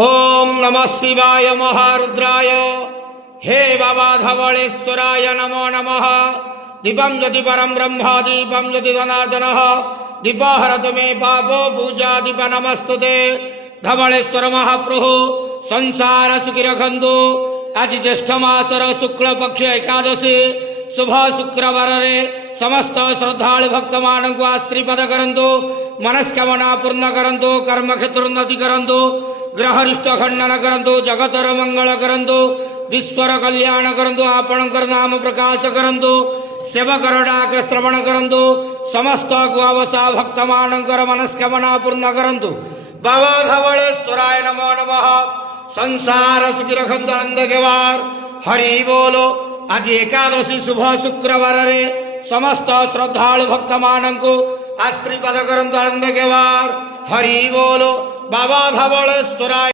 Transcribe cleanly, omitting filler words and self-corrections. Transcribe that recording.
ओम नमः शिवाय महारुद्राय। हे बाबा धवलेश्वराय नमो नमः। दीपं ज्योति परम ब्रह्म दीपं ज्योति जनार्दनः दीपहरतु मे पापो पूजा दीप नमस्तुते। धवलेश्वर महाप्रभु संसार सुखी रखंतु। आज ज्येष्ठ मासर शुक्ल पक्ष एकादशी शुभ शुक्रवार रे समस्त श्रद्धालु भक्त मान को आशीर्वाद करंतु। मनस्कामना पूर्ण करंतु। कर्म क्षेत्र उन्नति करंतु। ग्रहरिष्ट खंडन करंतु। जगतर मंगल करंतु। विश्वर कल्याण करंतु। आपणकर नाम प्रकाश करंतु। सेवकर डाक श्रवण करंतु। समस्त गुआवसा भक्त मानकर मनस्कामना पूर्ण करंतु। बाबा धवलेश्वराय नमो नमः। संसार सुखी रखंतु आनंद केवार। हरि बोलो। आज एकादशी शुभ शुक्रवार रे समस्त श्रद्धालु भक्त मानंकु आशीर्वाद करंतु आनंद केवार। हरि बोलो। बाबा धवलेश्वराय।